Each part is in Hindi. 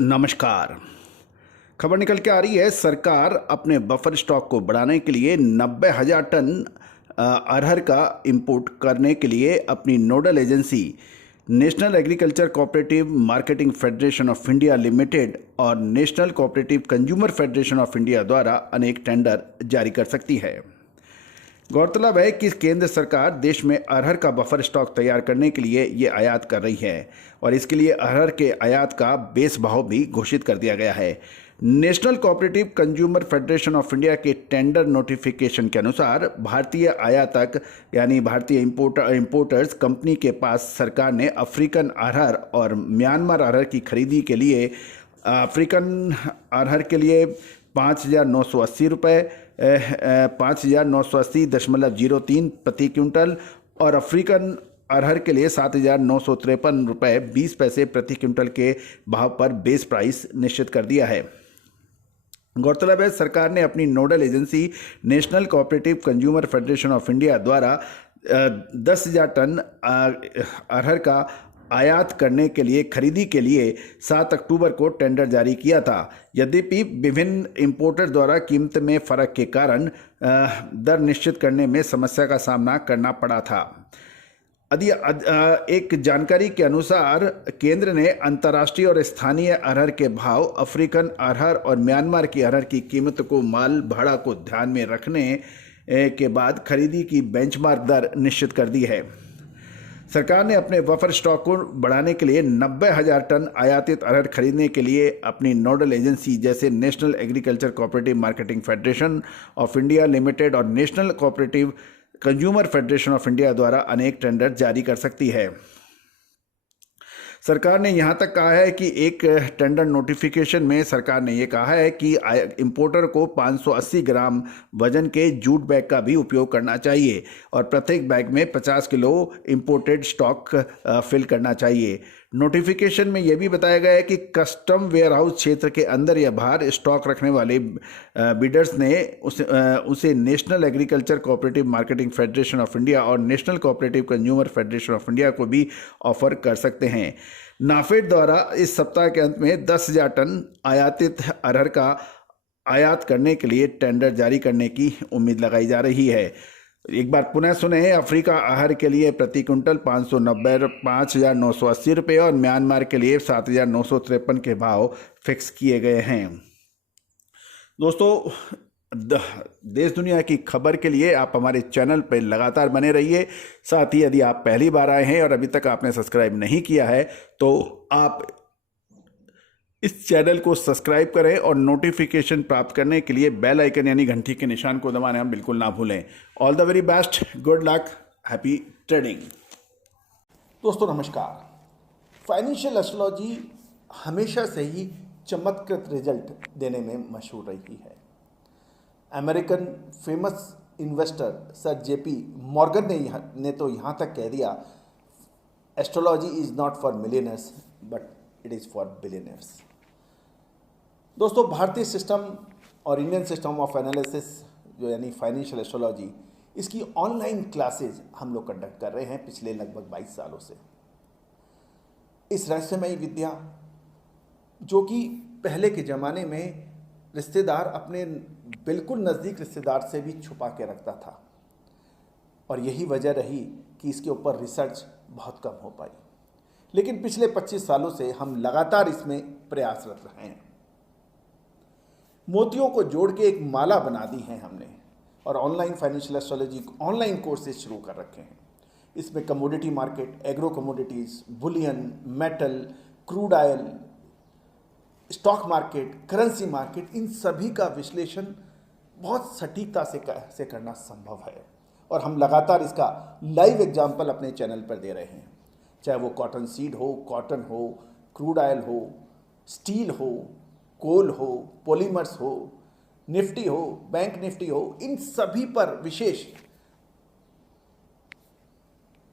नमस्कार। खबर निकल के आ रही है, सरकार अपने बफर स्टॉक को बढ़ाने के लिए 90,000 टन अरहर का इंपोर्ट करने के लिए अपनी nodal agency National Agriculture Cooperative Marketing Federation of India Limited और National Cooperative Consumer Federation of India द्वारा अनेक टेंडर जारी कर सकती है। गौरतलब है कि केंद्र सरकार देश में अरहर का बफर स्टॉक तैयार करने के लिए ये आयात कर रही है और इसके लिए अरहर के आयात का बेस भाव भी घोषित कर दिया गया है। National Cooperative Consumer Federation of India के टेंडर नोटिफिकेशन के अनुसार भारतीय आयातक यानी भारतीय इंपोर्टर्स कंपनी के पास सरकार ने अफ्रीकन अरहर और म्यांमार अरहर की खरीदी के लिए अफ्रीकन अरहर के लिए 5,980 रुपये 5,980.03 प्रति क्विंटल और अफ्रीकन अरहर के लिए 7,953 रुपये 20 पैसे प्रति क्विंटल के भाव पर बेस प्राइस निश्चित कर दिया है। गौरतलब है, सरकार ने अपनी nodal agency national Cooperative Consumer Federation of India द्वारा 10,000 टन अरहर का आयात करने के लिए खरीदी के लिए 7 अक्टूबर को टेंडर जारी किया था। यद्यपि विभिन्न इंपोर्टर द्वारा कीमत में फर्क के कारण दर निश्चित करने में समस्या का सामना करना पड़ा था। एक जानकारी के अनुसार केंद्र ने अंतर्राष्ट्रीय और स्थानीय अरहर के भाव, अफ्रीकन अरहर और म्यांमार की अरहर की कीमत को माल भाड़ा को ध्यान में रखने के बाद खरीदी की बेंचमार्क दर निश्चित कर दी है। सरकार ने अपने बफर स्टॉक को बढ़ाने के लिए 90,000 टन आयातित अरहर खरीदने के लिए अपनी नोडल एजेंसी जैसे National Agriculture Cooperative Marketing Federation of India Limited और National Cooperative Consumer Federation of India द्वारा अनेक टेंडर जारी कर सकती है। सरकार ने यहां तक कहा है कि एक टेंडर नोटिफिकेशन में सरकार ने यह कहा है कि इंपोर्टर को 580 ग्राम वजन के जूट बैग का भी उपयोग करना चाहिए और प्रत्येक बैग में 50 किलो इंपोर्टेड स्टॉक फिल करना चाहिए। नोटिफिकेशन में यह भी बताया गया है कि कस्टम वेयरहाउस क्षेत्र के अंदर या बाहर स्टॉक रखने वाले बिडर्स ने उसे National Agriculture Cooperative Marketing Federation of India और National Cooperative Consumer Federation of India को भी ऑफर कर सकते हैं। नाफेड द्वारा इस सप्ताह के अंत में 10,000 टन आयातित अरहर का आयात करने के लिए टेंडर जारी करने की उम्मीद लगाई जा रही है। एक बार पुनः सुने, अफ्रीका अरहर के लिए प्रति क्विंटल 5,980 रुपये और म्यांमार के लिए 7,953 के भाव फिक्स किए गए हैं। दोस्तों, देश दुनिया की खबर के लिए आप हमारे चैनल पर लगातार बने रहिए। साथ ही यदि आप पहली बार आए हैं और अभी तक आपने सब्सक्राइब नहीं किया है तो आप इस चैनल को सब्सक्राइब करें और नोटिफिकेशन प्राप्त करने के लिए बेल आइकन यानी घंटी के निशान को दबाना हम बिल्कुल ना भूलें। All the very best, good luck, happy trading. दोस्तों नमस्कार। फाइनेंशियल एस्ट्रोलॉजी हमेशा से ही चमत्कृत रिजल्ट देने में मशहूर रही है। American famous investor sir JP Morgan ने तो यहाँ तक कह दिया, astrology is not for millionaires but it is for billionaires. दोस्तों, भारतीय सिस्टम और इंडियन सिस्टम ऑफ एनालिसिस जो यानी फाइनेंशियल एस्ट्रोलॉजी, इसकी ऑनलाइन क्लासेज हम लोग कंडक्ट कर रहे हैं पिछले लगभग 22 सालों से। इस रहस्यमयी विद्या जो कि पहले के ज़माने में रिश्तेदार अपने बिल्कुल नज़दीक रिश्तेदार से भी छुपा के रखता था और यही वजह रही कि इसके ऊपर रिसर्च बहुत कम हो पाई। लेकिन पिछले 25 सालों से हम लगातार इसमें प्रयासरत रहे हैं। मोतियों को जोड़ के एक माला बना दी है हमने और online financial astrology online courses शुरू कर रखे हैं। इसमें commodity market, agro commodities, bullion, metal, crude oil, stock market, currency market, इन सभी का विश्लेषण बहुत सटीकता से करना संभव है और हम लगातार इसका लाइव एग्जाम्पल अपने चैनल पर दे रहे हैं। चाहे वो कॉटन सीड हो, कॉटन हो, क्रूड ऑयल हो, स्टील हो, कोल हो, पॉलीमर्स हो, निफ्टी हो, बैंक निफ्टी हो, इन सभी पर विशेष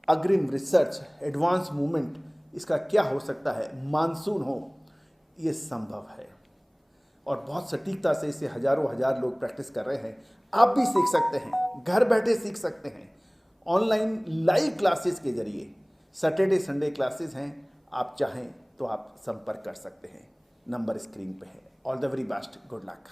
अग्रिम रिसर्च, एडवांस मूवमेंट इसका क्या हो सकता है, मानसून हो, ये संभव है और बहुत सटीकता से इसे हजारों हजार लोग प्रैक्टिस कर रहे हैं। आप भी सीख सकते हैं, घर बैठे सीख सकते हैं ऑनलाइन लाइव क्लासेस के जरिए। सैटरडे संडे क्लासेस हैं, आप चाहें तो आप संपर्क कर सकते हैं। नंबर स्क्रीन पे है। All the very best, good luck.